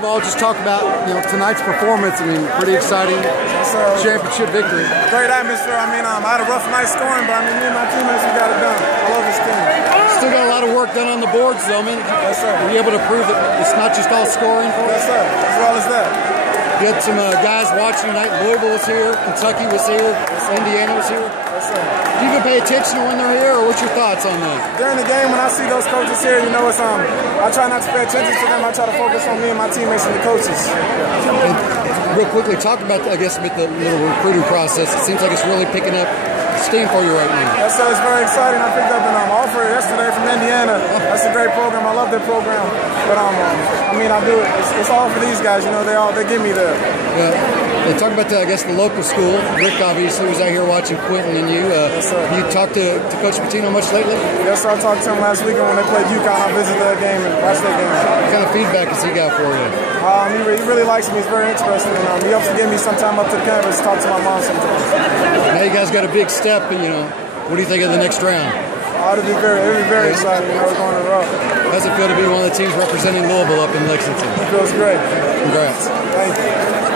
of all, just talk about tonight's performance. I mean, pretty exciting championship victory. Great atmosphere. I mean, I had a rough night scoring, but I mean, me and my teammates, we got it done. I love this team. Still got a lot of work done on the boards, though. I mean, yes, sir. Were you able to prove that it's not just all scoring for you? Yes, sir. As well as that. You had some guys watching tonight. Louisville was here, Kentucky was here, Indiana was here. Yes, sir. Do you even pay attention to when they're here, or what's your thoughts on that? During the game, when I see those coaches here, it's I try not to pay attention to them. I try to focus on me and my teammates and the coaches. And real quickly, talk about, I guess, with the little recruiting process. It seems like it's really picking up steam for you right now. Yes, sir. It's very exciting. I picked up an offer yesterday from Indiana. That's a great program. I love their program. But I mean, I do it. It's all for these guys. They get me there. Yeah. Talk about the local school. Rick obviously was out here watching Quentin and you. Yes, sir. You talked to Coach Pitino much lately? Yes, sir. I talked to him last weekend when they played UConn. I visited that game and watched that game. What kind of feedback has he got for you? He really likes me. He's very interested. He helps to get me sometime up to the campus to talk to my mom sometimes. Now you guys got a big step. What do you think of the next round? It'll be very exciting. We're going to rock. How does it feel to be one of the teams representing Louisville up in Lexington? It feels great. Congrats. Thank you.